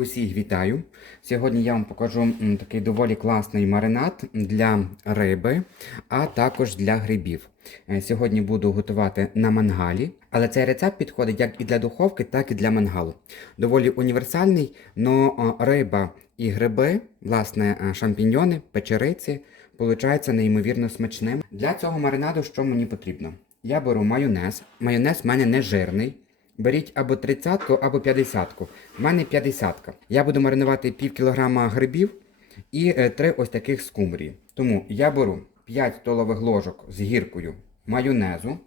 Усіх вітаю! Сьогодні я вам покажу такий доволі класний маринад для риби, а також для грибів. Е, Сьогодні буду готувати на мангалі, але цей рецепт підходить як і для духовки, так і для мангалу. Доволі універсальний, але риба і гриби, власне, е, шампіньйони, печериці, получається неймовірно смачним. Для цього маринаду що мені потрібно? Я беру майонез. Майонез в мене не жирний. Беріть або 30 або 50 У мене 50 Я буду маринувати пів кілограма грибів і 3 ось таких скумбрії. Тому я беру 5 столових ложок з гіркою майонезу.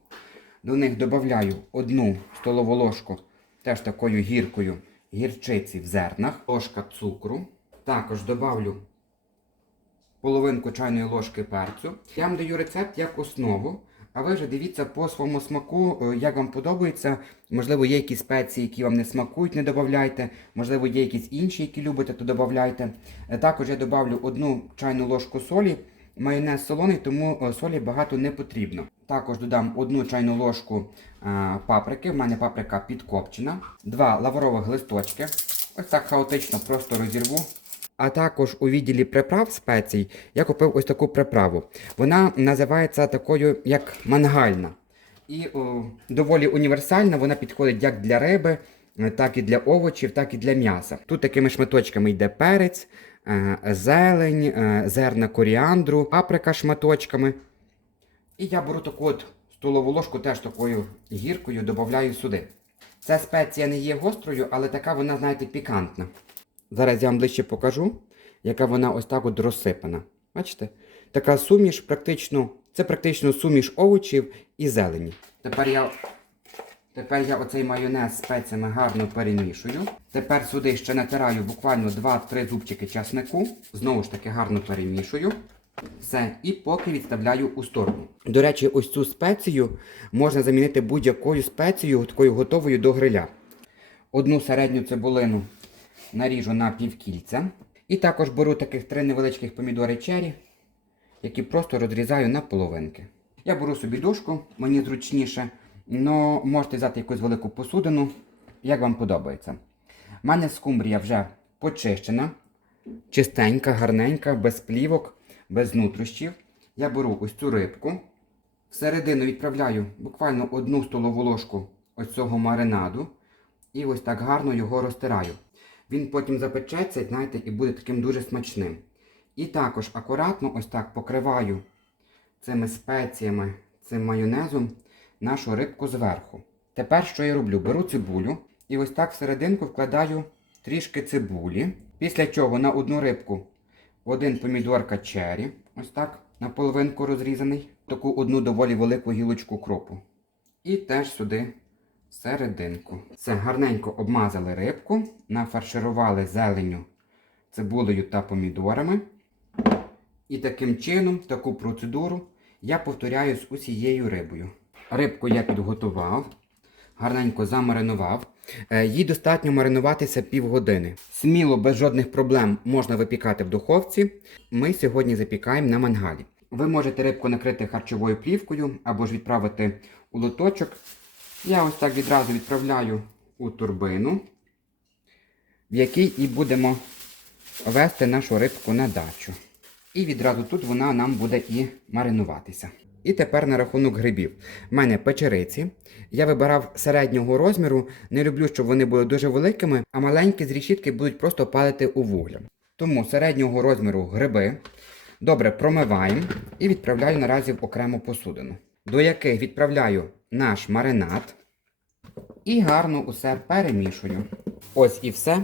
До них додаю 1 столову ложку теж такою гіркою гірчиці в зернах, ложка цукру. Також додаю половинку чайної ложки перцю. Я вам даю рецепт як основу. А ви вже дивіться по своєму смаку, е, як вам подобається. Можливо, є якісь спеції, які вам не смакують, не додавайте. Можливо, є якісь інші, які любите, то додавайте. Е, Також я додавлю одну чайну ложку солі. Майонез солоний, тому е, солі багато не потрібно. Також додам одну чайну ложку паприки. В мене паприка підкопчена, два лаврових листочки. Ось так хаотично просто розірву. А також у відділі приправ спецій я купив ось таку приправу. Вона називається такою як мангальна. І о, доволі універсальна, вона підходить як для риби, е, так і для овочів, так і для м'яса. Тут такими шматочками йде перець, е, зелень, е, зерна коріандру, паприка шматочками. І я беру таку от столову ложку теж такою гіркою, додаю сюди. Ця спеція не є гострою, але така вона, знаєте, пікантна. Зараз я вам ближче покажу, яка вона ось так от розсипана. Бачите? Така суміш, практично, це практично суміш овочів і зелені. Тепер я, тепер я оцей майонез з спеціями гарно перемішую. Тепер сюди ще натираю буквально 2-3 зубчики часнику. Знову ж таки гарно перемішую. Все, і поки відставляю у сторону. До речі, ось цю спецію можна замінити будь-якою спецією, такою готовою до гриля. Одну середню цибулину наріжу на півкільця. І також беру таких три невеличких помідори чері, які просто розрізаю на половинки. Я беру собі дошку, мені зручніше, але можете взяти якусь велику посудину, як вам подобається. У мене скумбрія вже почищена, чистенька, гарненька, без плівок, без нутрощів. Я беру ось цю рибку. Всередину відправляю буквально одну столову ложку ось цього маринаду. І ось так гарно його розтираю. Він потім запечеться, знаєте, і буде таким дуже смачним. І також акуратно ось так покриваю цими спеціями, цим майонезом нашу рибку зверху. Тепер що я роблю? Беру цибулю і ось так всерединку вкладаю трішки цибулі. Після чого на одну рибку один помідорка чері, ось так, на половинку розрізаний, таку одну доволі велику гілочку кропу. І теж сюди серединку. Це гарненько обмазали рибку, нафарширували зеленю, цибулею та помідорами. І таким чином, таку процедуру я повторяю з усією рибою. Рибку я підготував, гарненько замаринував. Е, Їй достатньо маринуватися півгодини. Сміло, без жодних проблем можна випікати в духовці. Ми сьогодні запікаємо на мангалі. Ви можете рибку накрити харчовою плівкою або ж відправити у лоточок. Я ось так відразу відправляю у турбину, в якій і будемо вести нашу рибку на дачу. І відразу тут вона нам буде і маринуватися. І тепер на рахунок грибів. У мене печериці. Я вибирав середнього розміру. Не люблю, щоб вони були дуже великими, а маленькі з рішітки будуть просто палити у вугля. Тому середнього розміру гриби добре промиваємо і відправляю наразі в окрему посудину, до яких відправляю наш маринад і гарно усе перемішую. Ось і все.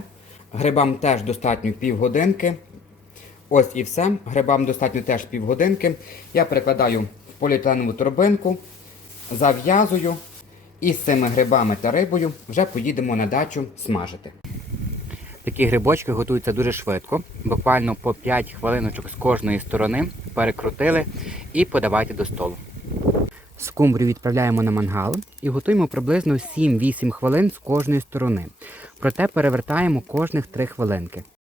Грибам теж достатньо півгодинки. Ось і все. Грибам достатньо теж півгодинки. Я перекладаю в поліетиленову торбинку, зав'язую і з цими грибами та рибою вже поїдемо на дачу смажити. Такі грибочки готуються дуже швидко, буквально по 5 хвилиночок з кожної сторони перекрутили і подавайте до столу. Скумбрію відправляємо на мангал і готуємо приблизно 7-8 хвилин з кожної сторони. Проте перевертаємо кожних 3 хвилинки.